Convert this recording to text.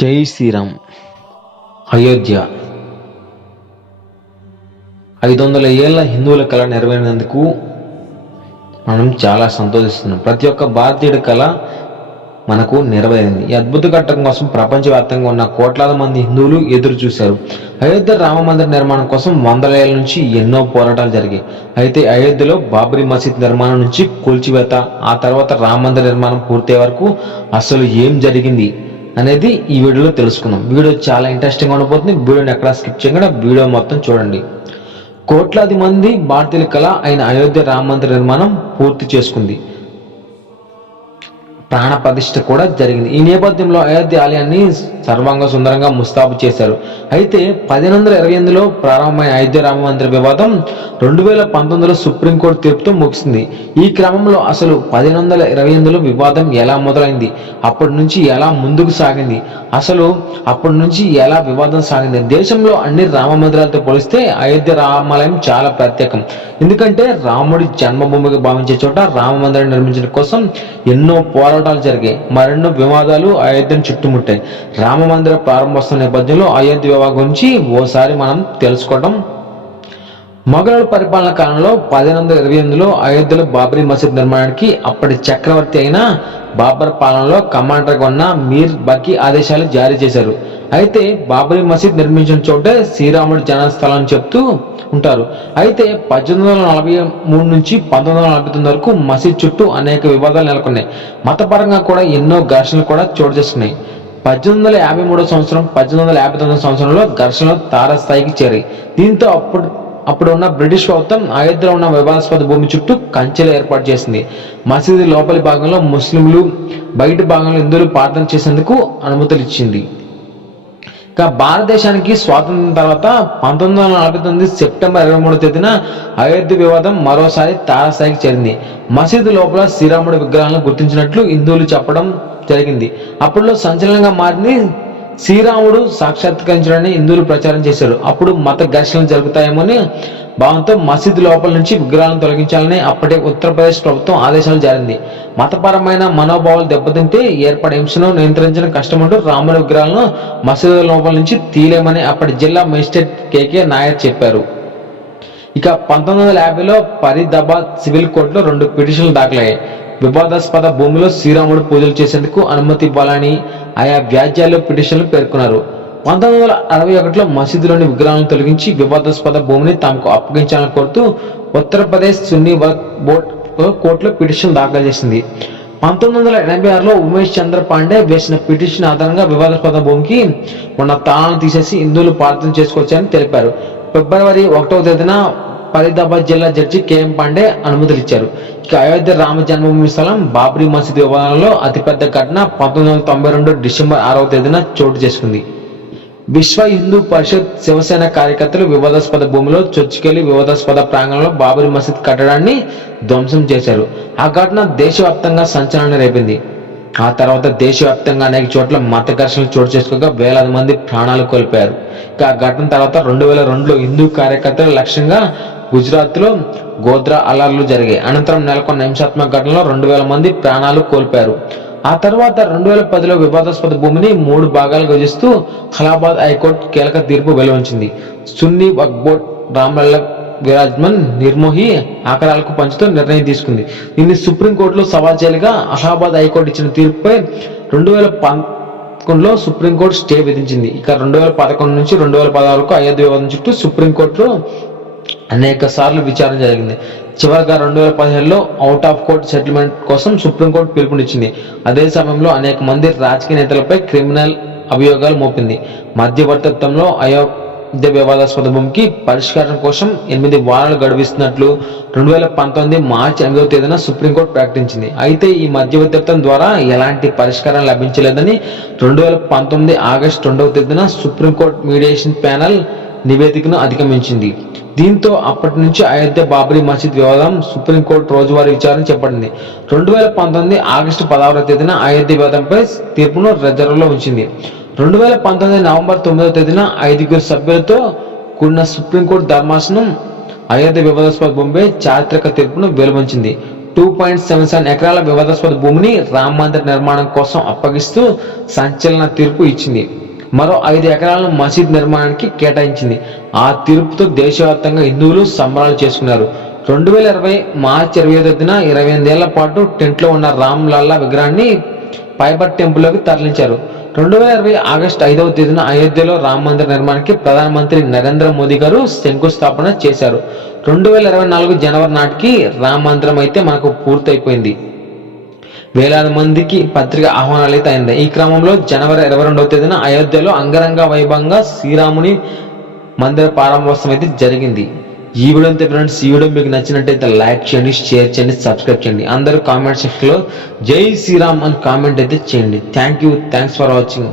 జై శ్రీరామ్. అయోధ్య 500 ఏళ్ల హిందువుల కళ నెరవేరినందుకు మనం చాలా సంతోషిస్తున్నాం. ప్రతి ఒక్క భారతీయుడి కళ మనకు నెరవేరింది. ఈ అద్భుత ఘట్టం కోసం ప్రపంచవ్యాప్తంగా ఉన్న కోట్లాది మంది హిందువులు ఎదురు చూశారు. అయోధ్య రామ మందిర నిర్మాణం కోసం వందల ఏళ్ల నుంచి ఎన్నో పోరాటాలు జరిగాయి. అయితే అయోధ్యలో బాబ్రీ మసీద్ నిర్మాణం నుంచి కూల్చివేత, ఆ తర్వాత రామ మందిర నిర్మాణం పూర్తయ్యే వరకు అసలు ఏం జరిగింది అనేది ఈ వీడియోలో తెలుసుకుందాం. వీడియో చాలా ఇంట్రెస్టింగ్ ఉండబోతుంది. వీడియోని ఎక్కడా స్కిప్ చేయకుండా వీడియో మొత్తం చూడండి. కోట్లాది మంది భారతీయుల కళ అయిన అయోధ్య రామ మందిర నిర్మాణం పూర్తి చేసుకుంది. ప్రాణ ప్రతిష్ఠ కూడా జరిగింది. ఈ నేపథ్యంలో అయోధ్య ఆలయాన్ని సర్వాంగ సుందరంగా ముస్తాబు చేశారు. అయితే 1928లో ప్రారంభమైన అయోధ్య రామ మందిర వివాదం 2019లో సుప్రీంకోర్టు తీర్పుతో ముగిసింది. ఈ క్రమంలో అసలు 1928లో వివాదం ఎలా మొదలైంది, అప్పటి నుంచి ఎలా ముందుకు సాగింది, అసలు అప్పటి నుంచి ఎలా వివాదం సాగింది. దేశంలో అన్ని రామ మందిరాలతో పోలిస్తే అయోధ్య రామాలయం చాలా ప్రత్యేకం. ఎందుకంటే రాముడి జన్మభూమిగా భావించే చోట రామ మందిరం నిర్మించడం కోసం ఎన్నో పోరాటాలు జరిగాయి. మరెన్నో వివాదాలు అయోధ్యను చుట్టుముట్టాయి. రామ మందిర ప్రారంభోత్సవం నేపథ్యంలో అయోధ్య వివాదం గురించి ఓసారి మనం తెలుసుకోవడం. మొఘలుల పరిపాలన కాలంలో 1928లో అయోధ్యలో బాబ్రీ మసీద్ నిర్మాణానికి అప్పటి చక్రవర్తి అయిన బాబర్ పాలనలో కమాండర్గా ఉన్న మీర్ బకీ ఆదేశాలు జారీ చేశారు. అయితే బాబ్రీ మసీద్ నిర్మించిన చోటే శ్రీరాముడి జన్మస్థలం చెప్తూ ఉంటారు. అయితే 1843 నుంచి 1949 వరకు మసీద్ చుట్టూ అనేక వివాదాలు నెలకొన్నాయి. మతపరంగా కూడా ఎన్నో ఘర్షణలు కూడా చోటు చేసుకున్నాయి. 1853 సంవత్సరం 1859 సంవత్సరంలో ఘర్షణలు తారస్థాయికి చేరాయి. దీంతో అప్పుడు ఉన్న బ్రిటిష్ ప్రభుత్వం అయోధ్యలో ఉన్న వివాదాస్పద భూమి చుట్టూ కంచెలు ఏర్పాటు చేసింది. మసీదు లోపలి భాగంలో ముస్లింలు, బయటి భాగంలో హిందువులు ప్రార్థన చేసేందుకు అనుమతులు ఇచ్చింది. ఇక భారతదేశానికి స్వాతంత్రం తర్వాత 1949 సెప్టెంబర్ 23వ తేదీన అయోధ్య వివాదం మరోసారి తారస్థాయికి చేరింది. మసీదు లోపల శ్రీరాముడి విగ్రహాలను గుర్తించినట్లు హిందువులు చెప్పడం జరిగింది. అప్పుడులో సంచలనంగా మారింది. శ్రీరాముడు సాక్షాత్కరించడాన్ని హిందువులు ప్రచారం చేశారు. అప్పుడు మత ఘర్షణలు జరుగుతాయేమోని భావంతో మసీదు లోపల నుంచి విగ్రహాలను తొలగించాలని అప్పటి ఉత్తరప్రదేశ్ ప్రభుత్వం ఆదేశాలు జారింది. మతపరమైన మనోభావాలు దెబ్బతింటే ఏర్పడే హింసను నియంత్రించడం కష్టమంటూ రాముడి విగ్రహాలను మసీదు లోపల నుంచి తీలేమని అప్పటి జిల్లా మేజిస్ట్రేట్ కేకే నాయర్ చెప్పారు. ఇక 1950లో ఫరీదాబాద్ సివిల్ కోర్టులో 2 పిటిషన్లు దాఖలయ్యాయి. వివాదాస్పద భూమిలో శ్రీరాముడు పూజలు చేసేందుకు అనుమతి ఇవ్వాలని ఆయా వ్యాజ్యాల్లో పిటిషన్లు పేర్కొన్నారు. 1961లో మసీదులోని విగ్రహాలను తొలగించి వివాదాస్పద భూమిని తమకు అప్పగించాలని కోరుతూ ఉత్తరప్రదేశ్ సున్నీ వక్ఫ్ బోర్డు కోర్టులో పిటిషన్ దాఖలు చేసింది. 1986లో ఉమేష్ చంద్ర పాండే వేసిన పిటిషన్ ఆధారంగా వివాదాస్పద భూమికి ఉన్న తాళాలను తీసేసి హిందువులు ప్రార్థన చేసుకోవచ్చని తెలిపారు. ఫిబ్రవరి 1వ తేదీన ఫరీదాబాద్ జిల్లా జడ్జి కేఎం పాండే అనుమతులు ఇచ్చారు. ఇక అయోధ్య రామ జన్మభూమి స్థలం బాబ్రీ మసీద్ వివాదంలో అతిపెద్ద ఘటన 1992 డిసెంబర్ 6వ తేదీన చోటు చేసుకుంది. విశ్వ హిందూ పరిషత్ శివసేన కార్యకర్తలు వివాదాస్పద భూమిలో చొచ్చుకెళ్లి వివాదాస్పద ప్రాంగణంలో బాబ్రీ మసీద్ కట్టడాన్ని ధ్వంసం చేశారు. ఆ ఘటన దేశవ్యాప్తంగా సంచలనం రేపింది. ఆ తర్వాత దేశవ్యాప్తంగా అనేక చోట్ల మత ఘర్షణలు చోటు చేసుకోగా వేలాది మంది ప్రాణాలు కోల్పోయారు. ఇక ఆ ఘటన తర్వాత 2002లో హిందూ కార్యకర్తల లక్ష్యంగా గుజరాత్లో గోద్రా అల్లర్లు జరిగాయి. అనంతరం నెలకొన్న హింసాత్మక ఘటనలో 2000 మంది ప్రాణాలు కోల్పోయారు. ఆ తర్వాత 2010లో వివాదాస్పద భూమిని 3 భాగాలుగా విభజిస్తూ అలహాబాద్ హైకోర్టు కీలక తీర్పు వెలువరించింది. సున్నీ వక్ఫ్ బోర్డు రామ్లల్ల విరాజ్మన్ నిర్మోహి ఆకారాలకు పంచుతూ నిర్ణయం తీసుకుంది. దీన్ని సుప్రీంకోర్టులో సవాల్ చేయగా అలహాబాద్ హైకోర్టు ఇచ్చిన తీర్పుపై 2011లో సుప్రీంకోర్టు స్టే విధించింది. ఇక 2011 నుంచి 2016 వరకు అయోధ్య వివాదం చుట్టూ సుప్రీంకోర్టులో అనేక సార్లు విచారణ జరిగింది. చివరిగా 2017లో అవుట్ ఆఫ్ కోర్ట్ సెటిల్మెంట్ కోసం సుప్రీంకోర్టు పిలుపునిచ్చింది. అదే సమయంలో అనేక మంది రాజకీయ నేతలపై క్రిమినల్ అభియోగాలు మోపింది. మధ్యవర్తిత్వంలో అయోధ్య వివాదాస్పద భూమికి పరిష్కారం కోసం 8 వారాలు గడువిస్తున్నట్లు 2019 మార్చి 8వ తేదీన సుప్రీంకోర్టు ప్రకటించింది. అయితే ఈ మధ్యవర్తిత్వం ద్వారా ఎలాంటి పరిష్కారం లభించలేదని 2019 ఆగస్టు 2వ తేదీన సుప్రీంకోర్టు మీడియేషన్ ప్యానెల్ నివేదికను అధిగమించింది. దీంతో అప్పటి నుంచి అయోధ్య బాబ్రీ మసీద్ వివాదం సుప్రీంకోర్టు రోజువారీ విచారణ చేపట్టింది. 2019 ఆగస్టు 16వ తేదీన అయోధ్య వివాదంపై తీర్పును రిజర్వ్లో ఉంచింది. 2019 నవంబర్ 9వ తేదీన 5 సభ్యులతో కూడిన సుప్రీంకోర్టు ధర్మాసనం అయోధ్య వివాదాస్పద భూమిపై చారిత్రక తీర్పును వెలువరించింది. 2.77 ఎకరాల వివాదాస్పద భూమిని రామ మందిర నిర్మాణం కోసం అప్పగిస్తూ సంచలన తీర్పు ఇచ్చింది. మరో 5 ఎకరాలను మసీద్ నిర్మాణానికి కేటాయించింది. ఆ తీర్పుతో దేశవ్యాప్తంగా హిందువులు సంబరాలు చేసుకున్నారు. 2020 మార్చి 25న 28 ఏళ్ల పాటు టెంట్లో ఉన్న రామ్ లల్లా విగ్రహాన్ని పైబర్ టెంపుల్లోకి తరలించారు. 2020 ఆగస్టు 5వ తేదీన అయోధ్యలో రామ మందిర నిర్మాణానికి ప్రధానమంత్రి నరేంద్ర మోదీ గారు శంకుస్థాపన చేశారు. 2024 జనవరి నాటికి రామ మందిరం అయితే మనకు పూర్తయిపోయింది. వేలాది మందికి పత్రిక ఆహ్వానాలు అయితే అయింది. ఈ క్రమంలో జనవరి 22వ తేదీన అయోధ్యలో అంగరంగ వైభవంగా శ్రీరాముని మందిర ప్రారంభోత్సవం అయితే జరిగింది. ఈ వీడియో అంతే ఫ్రెండ్స్. ఈ వీడియో మీకు నచ్చినట్టయితే లైక్ చేయండి, షేర్ చేయండి, సబ్స్క్రైబ్ చేయండి. అందరూ కామెంట్ సెక్షన్లో జై శ్రీరామ్ అని కామెంట్ అయితే చేయండి. Thanks for watching.